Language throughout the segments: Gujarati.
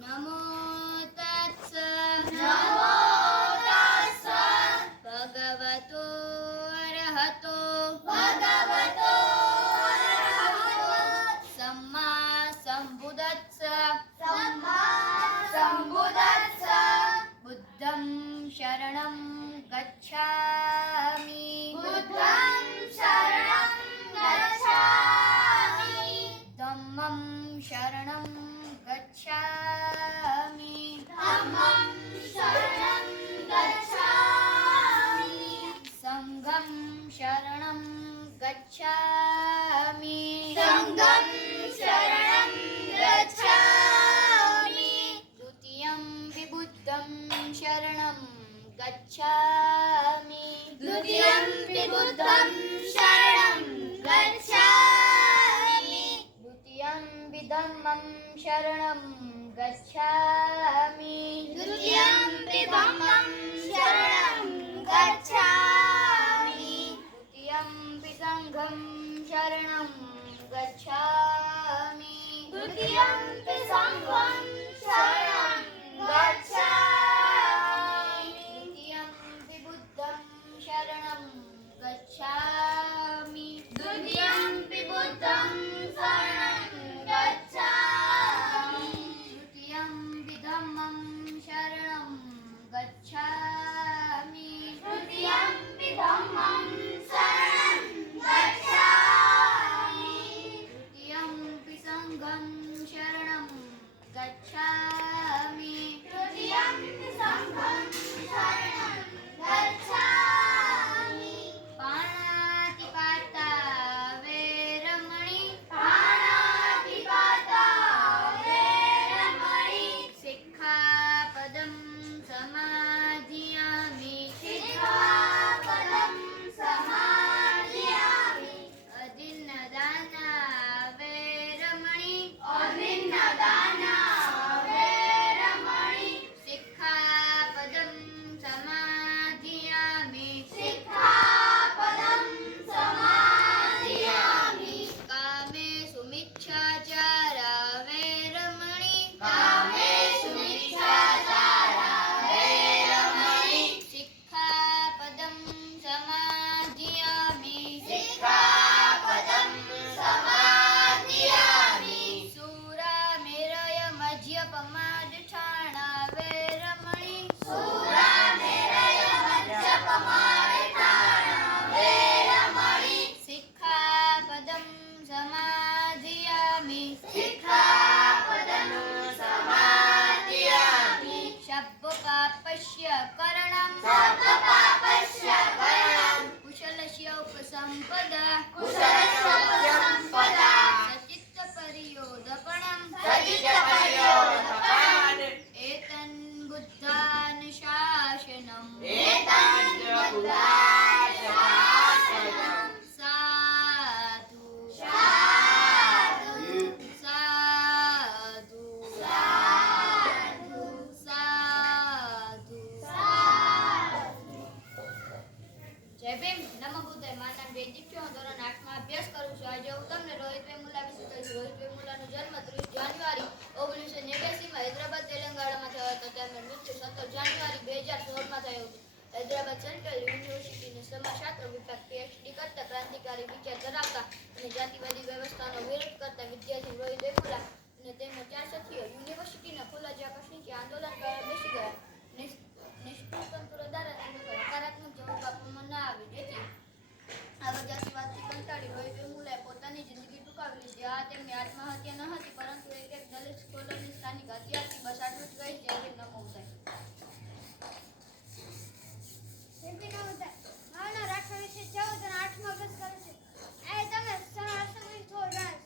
નમો તત્સ નમો તસ્સ ભગવતો અરહતો ભગવતો અરહતો સમ્મા સંબુદ્ધસ્સ સમ્મા સંબુદ્ધસ્સ બુદ્ધં શરણં ગચ્છામિ બુદ્ધં શરણં ગચ્છામિ ધમ્મં શરણં ગચ્છામિ ધમ્મં શરણં ગચ્છામિ સંઘં શરણં ગચ્છામિ સંઘં શરણં ગચ્છામિ દ્વિતીયં વિબુદ્ધં શરણં ગચ્છામિ દ્વિતીયં વિબુદ્ધં શરણં ગચ્છામિ દ્વિતીયં વિધમ્મં શરણં ગચ્છામિ દ્વિતીયં વિધમ્મં શરણં ગચ્છામિ દ્વિતીયં વિસંઘં શરણં ગચ્છામિ દ્વિતીયં વિસંઘં શરણં ગચ્છામિ દ્વિતીયં વિબુદ્ધં શરણં ગચ્છામિ દ્વિતીયં વિબુદ્ધં શરણં ગચ્છામિ તૃતીયં વિધમ્મં શરણં ગચ્છામિ તૃતીયં વિધમ્મં શરણં ગચ્છામિ તૃતીયં વિસંઘં શરણં ગચ્છામિ તૃતીયં વિસંઘં શરણં ગચ્છામિ પાણાતિપાતા વેરમણિ પાણાતિપાતા વેરમણિ સિક્ખાપદં સમાધિયામિ સિક્ખાપદં સમાદિયામિ અદિન્નદાના વેરમણિ અભિન્નદાના વેરમણિ સિક્ખાપદં સમાધિયામિ સિક્ખાપદં સમાદિયામિ કામેષુ મિચ્છાચારા વેરમણિ કામેષુ મિચ્છાચારા વેરમણિ સિક્ખાપદં સમાધિયામિ સિક્ખાપદં સમાદિયામિ સુરામેરય મજ્યપમાદઠાણા વેરમણિ સુરામેરય મજ્જપમાદઠાણા વેરમણિ સિક્ખાપદં સમાધિયામિ સિક્ખાપદં સમાદિયામિ શબ્દપાપસ્ય કરણં સર્વપાપસ્ય કરણં કુશલસ્ય ઉપસંપદા કુશલસ્યોપસંપદા સચિત્તપરિયોદપણં સચિત્તપરિયોદપણં એતन् બુદ્ધાનુશાસનम् એતન્ બુદ્ધાશાસનम् સાધુ સાધુ સાધુ સાધુ સાધુ જય ભીમ. નમો બુદ્ધાય. મારું નામ જયદીપ છે. હું ધોરણ 8 માં અભ્યાસ કરું છું. આજે હું તમને રોહિત વેમુલા વિશે કહીશ. રોહિત વેમુલાનો જન્મ 30 જાન્યુઆરી 1989 માં હૈદરાબાદ તેલંગાણામાં થયો હતો. તેમનું મૃત્યુ 17 જાન્યુઆરી 2016 માં થયું હતું. હૈદરાબાદ સેન્ટ્રલ યુનિવર્સિટીની સમાજશાસ્ત્ર વિભાગ પીએચડી કરતા ક્રાંતિકારી વિચાર ધરાવતા અને જાતિવાદી વ્યવસ્થાનો વિરોધ કરતા વિદ્યાર્થી રોહિત વેમુલા અને તેમના 4 સાથીઓ યુનિવર્સિટીના ખુલ્લા જ આકાશની આંદોલન કરવા બેસી ગયા. નિષ્ઠુર દ્વારા તેમને હકારાત્મક જવાબ આપવામાં ન આવ્યો, જેથી આવા જાતિવાદથી કંટાળી રોહિત વેમુલાએ પોતાની જિંદગી ટૂંકાવી લીધી. આ તેમની આત્મહત્યા ન હતી, પરંતુ એક દલિત સ્કોલરની સ્થાનિક હત્યા હતી. બસ આટલું જ કહીશ. જય ભીમ. નમો બુદ્ધાય. મારા રાઠવા વિશે 14 અને 8 માં અભ્યાસ કરે છે. આ તમે સમય થોડો જાણે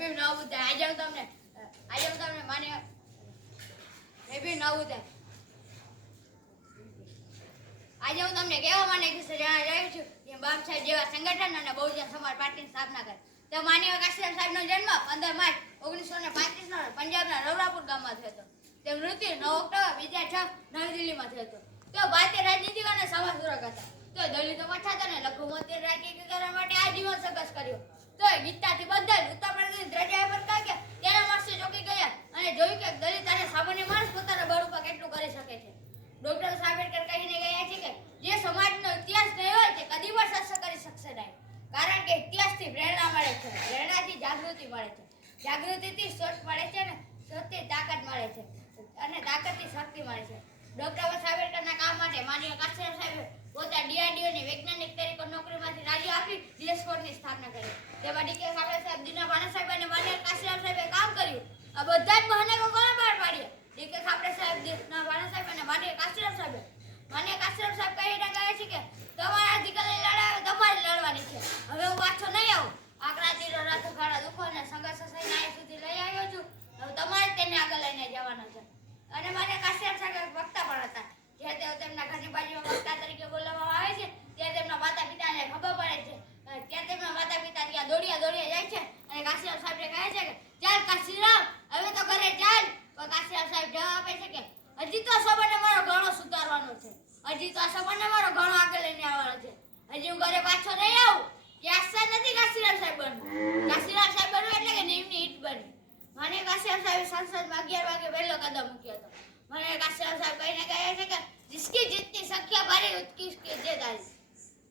ભીમ નવ બુદ્ધાય આજે હું તમને માન્ય જય ભીમ નવ બુદ્ધાય આજે હું તમને કહેવા માંગુ છું જણાવી છું કે બાપ સાહેબ જેવા સંગઠન અને બહુજન સમાજ પાર્ટીની સ્થાપના કરી. તો માનનીય કાશીરામ સાહેબનો જન્મ 15 માર્ચ 1935 ના પંજાબના રવરાપુર ગામમાં થયો હતો. તેમનું મૃત્યુ 9 ઓક્ટોબર 2006 નવી દિલ્હીમાં થયો હતો. તેઓ ભારતીય રાજનીતિક અને સમાજ સુરક્ષ હતા. તો દલિતો પછાત અને લઘુમતી રાજકીયકરણ માટે આજીવન સંઘર્ષ કર્યો. તો ગીતાથી બધા ઉત્તર પ્રદેશ ધ્વજા પર કાકે તેના માણસો ચોકી ગયા અને જોયું કે દલિત અને સામાન્ય માણસ પોતાના બળ ઉપર કેટલું કરી શકે છે. ડોક્ટર આંબેડકર કહીને ગયા છે કે જે સમાજનો ઇતિહાસ નહીં હોય તે કદી પણ શાસન કરી શકશે નહીં. કારણ કે ઇતિહાસથી પ્રેરણા મળે છે, પ્રેરણાથી જાગૃતિ મળે છે, જાગૃતિથી સોચ મળે છે ને સોચથી તાકાત મળે છે અને તાકાતથી શક્તિ મળે છે. ડોક્ટર આંબેડકરના કામ માટે માનનીય કાશીરામ સાહેબે પોતા ડીઆરડીઓની વૈજ્ઞાનિક તરીકે નોકરીમાંથી રાજી આપી ડીએસ કોર્ટની સ્થાપના કરી. તેમાં ડીકે ખાબડા સાહેબ, દીના ભાણા સાહેબ અને માનનીય કાશીરામ સાહેબે કામ કર્યું. આ બધા જ મહાનગરો કોણે બહાર પાડ્યા? ડીકે ખાબડા સાહેબ, દીના ભાણા સાહેબ અને માનનીય કાશીરામ સાહેબે. માનનીય કાશીરામ સાહેબ કહીને ગયા છે કે તમારા અધિકારની લડાઈ તમારે લડવાની છે. હવે હું પાછો નહીં આવું. આકરા તીરો રાતો ખાડા દુઃખો અને સંઘર્ષ સહીને અહીંયા સુધી લઈ આવ્યો છું. હવે તમારે તેને આગળ લઈને જવાનો છે. અને માનનીય કાશીરામ સાહેબ વક્તા પણ હતા. જે તેઓ તેમના ઘરની બાજુમાં વક્તા તરીકે બોલાવવામાં આવે છે ત્યાં તેમના માતા પિતાને ખબર પડે છે. ત્યાં તેમના માતા પિતા ત્યાં દોડ્યા જાય છે અને કાશીરામ સાહેબને કહે છે કે ચાલ કાશીરામ હવે તો ઘરે ચાલ. પણ કાશીરામ સાહેબ જવાબ આપે છે કે હજી તો સંબંધને મારો ઘણો સુધારવાનો છે, હજી તો આ સંબંધને મારો ઘણો આગળ લઈને આવવાનો છે, હજી હું ઘરે પાછો નહીં આવું. કે આશા નથી કાશીરામ સાહેબ બનવું. કાશીરામ સાહેબ બનવું એટલે કે નીમની ઈટ બનવી. માનનીય કાશીરામ સાહેબે સંસદમાં 11 વાગે પહેલો કદમ મૂક્યો હતો. માનનીય કાશીરામ સાહેબ કહીને કહે છે કે जिसकी जितनी संख्या बढ़े उसकी जिद्दारी.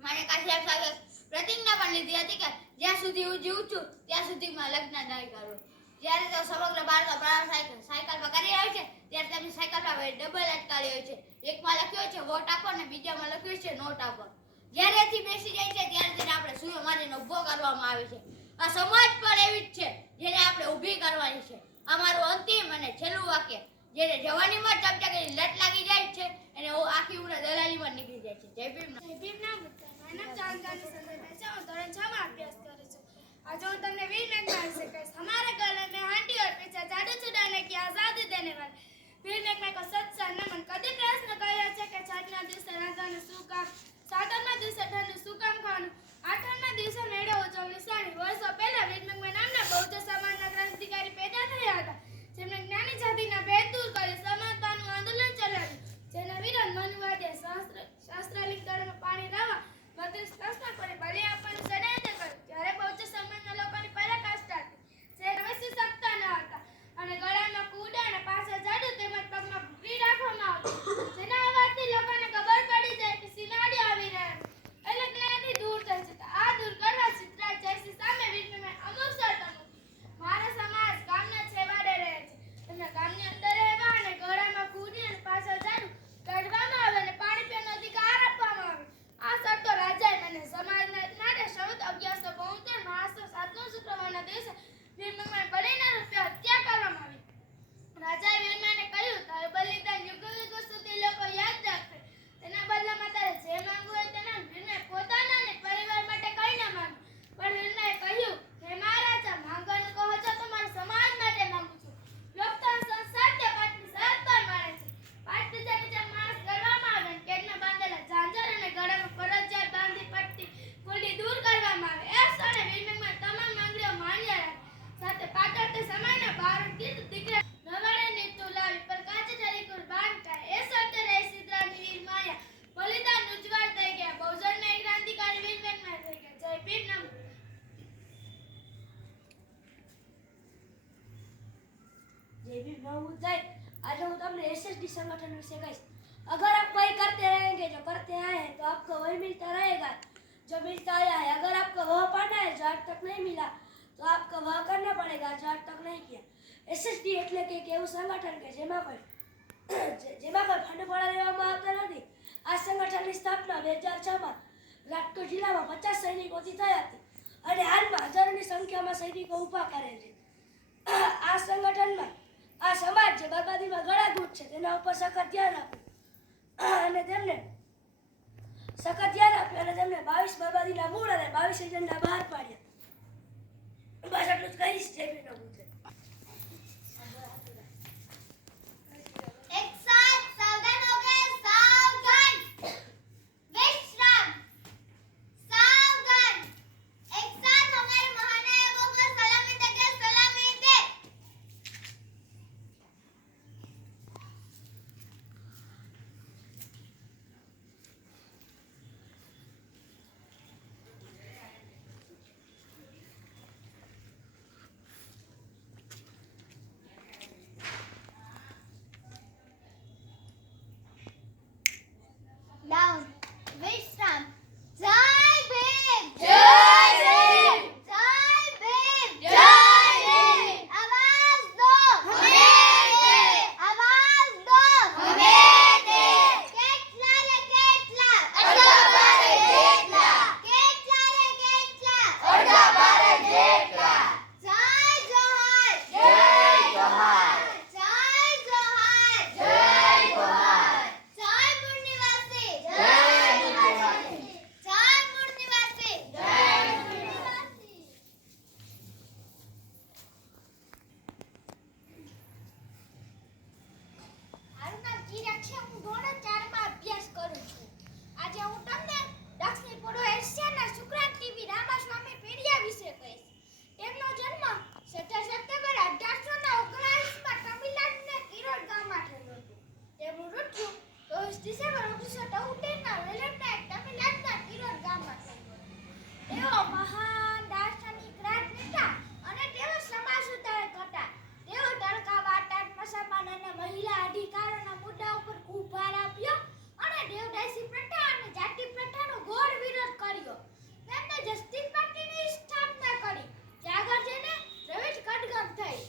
माने काशीराम साहेबે પ્રતિજ્ઞા પણ લીધી હતી કે જ્યાં સુધી હું જીવું છું ત્યાં સુધીમાં લગ્ન નહીં કરું. જ્યારે તો સમગ્ર ભારતનો પ્રવાસ સાયકલમાં કરી રહ્યો છે ત્યારે તેમની સાયકલમાં ડબલ અટકાળી હોય છે. એકમાં લખ્યું છે વોટ આપો અને બીજામાં લખ્યું છે નોટ આપો. જ્યારેથી બેસી જાય છે ત્યારે તેને આપણે સૂયો મારીને ઊભો કરવામાં આવે છે. આ સમાજ પણ એવી જ છે જેને આપણે ઊભી કરવાની છે. આ મારું અંતિમ અને છેલ્લું વાક્ય. જેને જવાનીમાં ચમચગીરી લટ લાગી જાય છે અને આખી ઉંમર દલાલીમાં નીકળી જાય છે. જય ભીમ. જય ભીમ ના બુદ્ધાય. મારું નામ ચાંદગાની સંજય છે. હું ધોરણ 6 માં અભ્યાસ કરું છું. आज હું તમને વીર મેઘના વિશે કહીશ. हमारे गले में हांडी और पीछे जादू छुड़ाने की आजादी देने वाले वीर मेघना को सत सर नमन. કદી પ્રશ્ન કર્યો છે કે છઠના દિવસે રાંધવાનું શું કામ, સાતમના દિવસે ઠંડુ શું કામ ખાવાનું, આઠમના દિવસે મેળો ઉજવણી શાની. વર્ષો પહેલા વીર મેઘના નામના બૌદ્ધ સમાજના ક્રાંતિકારી પેદા થયા હતા જેમણે જ્ઞાની જાતિના ભેદ દૂર કરી સમાનતાનું આંદોલન ચલાવ્યું. જેના વિરોધ મનુવાદે શાસ્ત્રલિંગ તળમાં પાણી લાવવા 32 પ્રશ્ન કરી બલિ આપવાનું ષડયંત્ર કર્યું. ત્યારે બૌદ્ધ સમાજના લોકોની પરાકાષ્ઠા હતી. જે પ્રવેશી શકતા ન હતા અને ગળામાં કૂડા અને પાછળ જાડુ તેમજ પગમાં ભૂખરી રાખવામાં આવતી. જેના અવાજથી લોકોને ખબર પડી જાય કે સિનાડી આવી રહ્યા છે એટલે જ્ઞાનથી દૂર થઈ જતા. આ દૂર કરવા સિદ્ધરાજ જયસિંહ સામે વીરમેઘે અમુક શરતો મૂકી. મારા સમાજ ગામના છેવાડે રહે છે, તેમના ગામની અંદર રહેવા અને ગળામાં કૂડી અને પાછળ જાડુ કાઢવામાં આવે અને પાણી પીવાનો અધિકાર આપવામાં આવે. આ શરતો રાજાએ મને સમાજના માટે 14 માસનો 7નો શુક્રવારના દિવસે વીરમેઘના બલિના રૂપે હત્યા કરવામાં આવી. રાજાએ વીરમેઘને કહ્યું તારે બલિદાન યુગ યુગ સુધી લોકો યાદ રાખશે. તેના બદલામાં તારે જે માંગવું હોય તે માંગ. વીરમેઘ પોતાના અને પરિવાર માટે કંઈ ન માંગ્યું. પણ વીરમેઘે કહ્યું હે મહારાજા, માંગવાનું કહો છો તો મારા સમાજ માટે માંગુ છું. લોકતંત્ર સંસાધ્ય પાઠની સરહદ પર મારે છે. પાઠ બીજા માણસ કરવામાં આવે અને કેડના બાંધેલા ઝાંઝર અને ગળામાં ફરજિયાત બાંધી પટ્ટી કુંડી દૂર કરવામાં આવે. એ ક્ષણે વીરમેઘમાં તમામ માંગણીઓ માન્ય રાખી. સાથે પાછળથી સમયના બારણ કીધું દીકરા નવાડે નીતુ લાવી પર કાચી ઠરી કુરબાન કરે. એ શરતે રહી સિદ્ધરાજની વીર માયા બલિદાન ઉજ્જવળ થઈ ગયા. બહુજનના એક ક્રાંતિકારી વીરમેઘના થઈ ગયા. જય ભીમ. નમઃ. जय भीम नव बुद्धाय. आज हम तुमने एसएसडी संगठन विषय कहीश. अगर आप वही करते रहेंगे जो करते आए हैं तो आपको वही मिलता रहेगा जो मिलता आया है. अगर आपको वह पाना है जो आज तक नहीं मिला तो आपको वह करना पड़ेगा जो आज तक नहीं किया. एसएसडी એટલે કે એવું સંગઠન કે જેમાં કોઈ ફંડ ફાળા લેવામાં આવતા નથી. આ સંગઠનની સ્થાપના 2006માં રાજકોટ જિલ્લામાં 50 સૈનિકોથી થઈ હતી અને હાલમાં હજારોની સંખ્યામાં સૈનિકો ઊભા કરે છે. આ સંગઠનમાં આ સમાજ જે બરબાદીમાં ગળાઘૂંટ છે તેના ઉપર સખત ધ્યાન આપ્યું અને તેમને 22 બરબાદીના મૂળ અને 22 એજન્ડા બહાર પાડ્યા. બસ એટલું જ કહી કહીશ જય ભીમ નમો બુદ્ધાય. एक साथ सावधान हो गए सावधान विश्राम सावधान एक साथ हमारे महानायकों को सलामी देके सलामी दे डाउन विश्राम जय भीम जय भीम जय भीम जय भीम आवाज दो हमें दे आवाज दो हमें दे કેટલા રે કેટલા અડધા બારે જેટલા કેટલા રે કેટલા અડધા બારે જેટલા જય જોહાર જય જોહાર જય જોહાર જય જોહાર जयपुर निवासी जयपुर निवासी जयपुर निवासी जयपुर निवासी મારું નામ કિરણ છે. હું ધોરણ 4 માં અભ્યાસ કરું છું. આજે હું તમને દક્ષિણ પૂર્વ એશિયાના શુક્રાંતિવી રામાસ્વામી પેરિયા વિશે કહીશ. તેમનો જન્મ 17 સપ્ટેમ્બર 1819 માં તમિલનાડુના કિરોડ ગામમાં થયો હતો. તેમનું મૃત્યુ 23 ડિસેમ્બર 1973 ના વેલેન્ટાઇન તમિલનાડુના કિરોડ ગામમાં થયું હતું. તેઓ મહાન દાર્શનિક રાજનેતા અને તેઓ સમાજ સુધારક હતા. તેઓ તડકાવાદ, મુસલમાન અને મહિલા અધિકારોના મુદ્દા ઉપર ખૂબ ભાર આપ્યો અને દેવદાસી પ્રથા અને જાતિ પ્રથાનો ઘોર વિરોધ કર્યો. તેમણે જસ્ટિસ પાર્ટીની સ્થાપના કરી, જે આગળ જઈને દ્રવિડ કડગમ થઈ.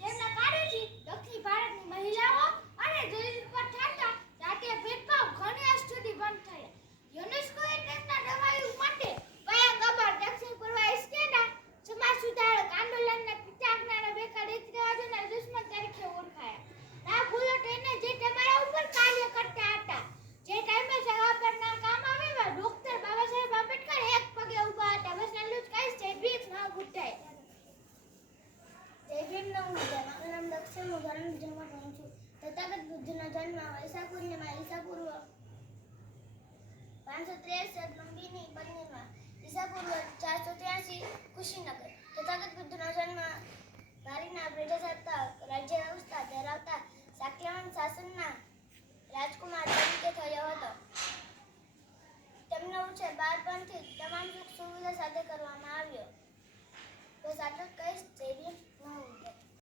તેમના કાર્યથી દક્ષિણ ભારતની મહિલાઓ અને દલિત પર થતા જાતીય ભેદભાવ ઘણી હદ સુધી બંધ થયા. યુનેસ્કોએ તેમના દવાઓ માટે પયગંબર દક્ષિણ પૂર્વ એશિયાના સમાજ સુધારક આંદોલનના પિતા જ્ઞાન બેકાર રીતરિવાજોના દુશ્મન તરીકે ઓળખાયા. ના ભૂલો તેને જે તમારા ઉપર કાર્ય કરતા હતા. જે ટાઈમે જવાબદારના કામ આવ્યા ડોક્ટર બાબા સાહેબ આંબેડકર એક પગે ઊભા હતા. બસ એટલું જ કહીશ. જય ભીમ નમો બુદ્ધાય. जय भीम नमो बुद्धाय મારું નામ દક્ષ છે. હું ધોરણ 2 માં ભણું છું. તથાગત બુદ્ધનો જન્મ વૈશાખ પૂર્ણિમા ઈસા પૂર્વ 563 લંબીની પન્નીમાં ઈસા પૂર્વ 483 કુશીનગર. તથાગત બુદ્ધનો જન્મ ભારતના પ્રજાસત્તાક રાજ્ય વ્યવસ્થા ધરાવતા શાક્યવંશ શાસનના રાજકુમાર તરીકે થયો હતો. તેમનો ઉછેર બાળપણથી તમામ સુખ સુવિધા સાથે કરવામાં આવ્યો. બસ આટલું જ કહીશ.